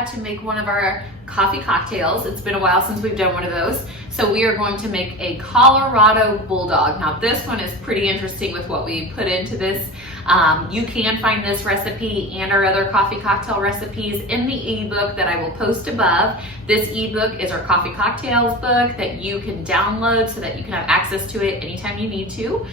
vodka to make one of our coffee cocktails. It's been a while since we've done one of those. So we are going to make a Colorado Bulldog. Now this one is pretty interesting with what we put into this. You can find this recipe and our other coffee cocktail recipes in the ebook that I will post above. This ebook is our coffee cocktails book that you can download so that you can have access to it anytime you need to.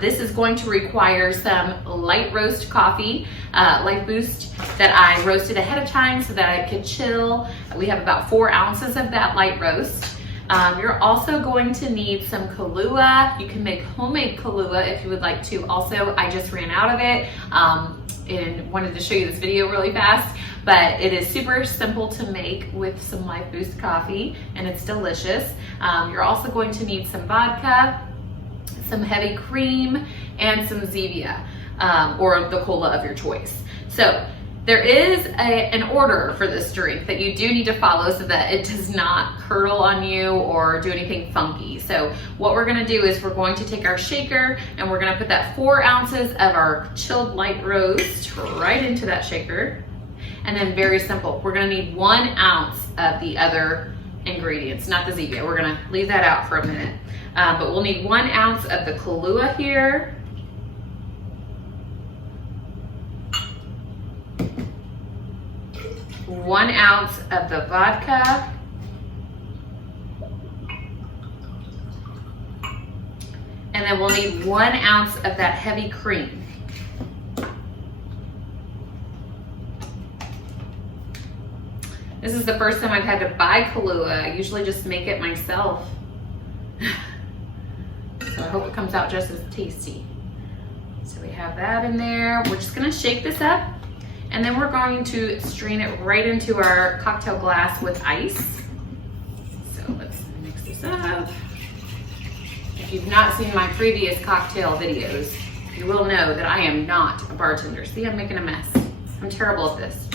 This is going to require some light roast coffee, LifeBoost, that I roasted ahead of time so that I could chill. We have about 4 ounces of that light roast. You're also going to need some Kahlua. You can make homemade Kahlua if you would like to. Also, I just ran out of it and wanted to show you this video really fast, but it is super simple to make with some LifeBoost coffee and it's delicious. You're also going to need some vodka, some heavy cream, and some Zevia or the cola of your choice. So there is an order for this drink that you do need to follow so that it does not curdle on you or do anything funky. So what we're gonna do is we're going to take our shaker and we're gonna put that 4 ounces of our chilled light roast right into that shaker. And then very simple, we're gonna need 1 ounce of the other ingredients, not the Zevia. We're gonna leave that out for a minute. But we'll need 1 ounce of the Kahlua here. 1 ounce of the vodka, and then we'll need 1 ounce of that heavy cream. This is the first time I've had to buy Kahlua. I usually just make it myself. So I hope it comes out just as tasty. So we have that in there. We're just gonna shake this up. And then we're going to strain it right into our cocktail glass with ice. So let's mix this up. If you've not seen my previous cocktail videos, you will know that I am not a bartender. See, I'm making a mess. I'm terrible at this.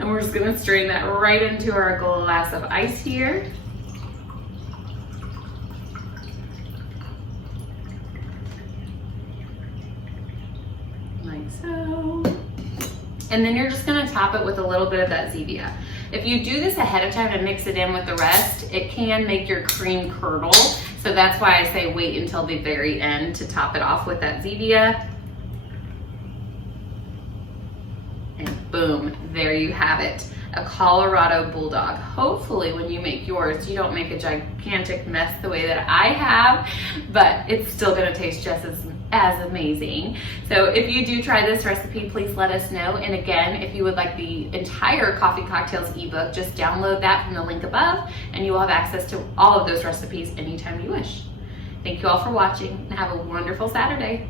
And we're just gonna strain that right into our glass of ice here. Like so. And then you're just gonna top it with a little bit of that Zevia. If you do this ahead of time and mix it in with the rest, it can make your cream curdle. So that's why I say wait until the very end to top it off with that Zevia. And boom, there you have it. A Colorado Bulldog. Hopefully when you make yours, you don't make a gigantic mess the way that I have, but it's still gonna taste just as amazing. So if you do try this recipe, please let us know. And again, if you would like the entire Coffee Cocktails ebook, just download that from the link above and you will have access to all of those recipes anytime you wish. Thank you all for watching and have a wonderful Saturday.